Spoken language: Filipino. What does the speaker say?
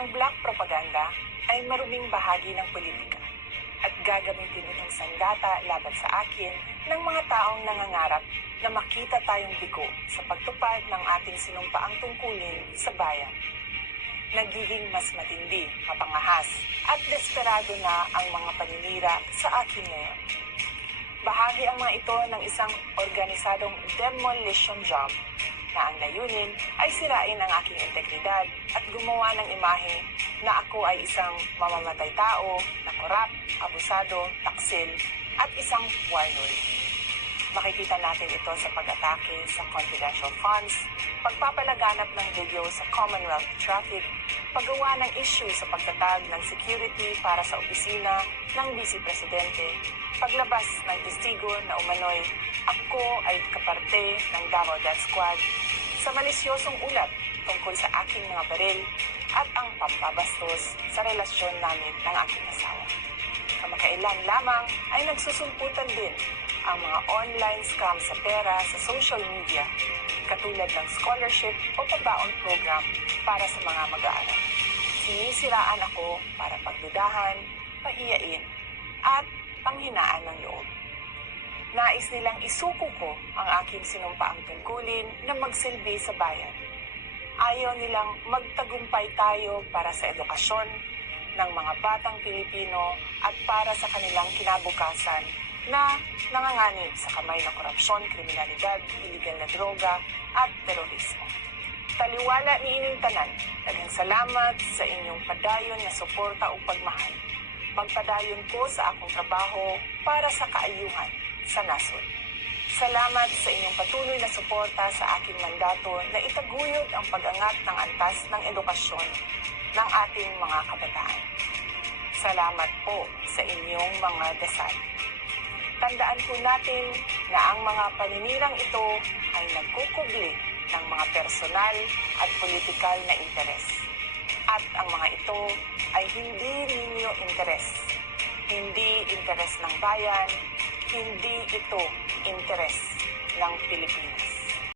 Ang black propaganda ay maruming bahagi ng politika at gagamitin itong sandata laban sa akin ng mga taong nangangarap na makita tayong bigo sa pagtupad ng ating sinumpaang tungkulin sa bayan. Nagiging mas matindi, mapangahas at desperado na ang mga paninira sa akin ngayon. Bahagi ang mga ito ng isang organisadong demolition job na ang layunin ay sirain ang aking integridad at gumawa ng imahe na ako ay isang mamamatay tao na korap, abusado, taksil at isang warlord. Makikita natin ito sa pag-atake sa confidential funds, pagpapalaganap ng video sa Commonwealth traffic, paggawa ng issue sa pagtatag ng security para sa opisina ng Vice Presidente, paglabas ng testigo na umano'y ako ay kaparte ng Davao Death Squad, sa malisyosong ulat tungkol sa aking mga baril at ang pampabastos sa relasyon namin ng aking asawa. Kamakailan lamang ay nagsusumputan din ang mga online scam sa pera sa social media, katulad ng scholarship o pabaon program para sa mga mag-aaral. Sinisiraan ako para pagdudahan, pahiyain, at panghinaan ng loob. Nais nilang isuko ko ang aking sinumpaang tungkulin na magsilbi sa bayan. Ayaw nilang magtagumpay tayo para sa edukasyon ng mga batang Pilipino at para sa kanilang kinabukasan na nanganganib sa kamay ng korupsyon, kriminalidad, iligal na droga at terorismo. Taliwala ni ining tanan, daghang salamat sa inyong padayon na suporta o pagmahal. Magpadayon ko sa akong trabaho para sa kaayuhan sa nasod. Salamat sa inyong patuloy na suporta sa aking mandato na itaguyod ang pag-angat ng antas ng edukasyon ng ating mga kabataan. Salamat po sa inyong mga dasal. Tandaan po natin na ang mga paninirang ito ay nagkukubli ng mga personal at politikal na interes. At ang mga ito ay hindi ninyo interes. Hindi interes ng bayan, hindi ito interes ng Pilipinas.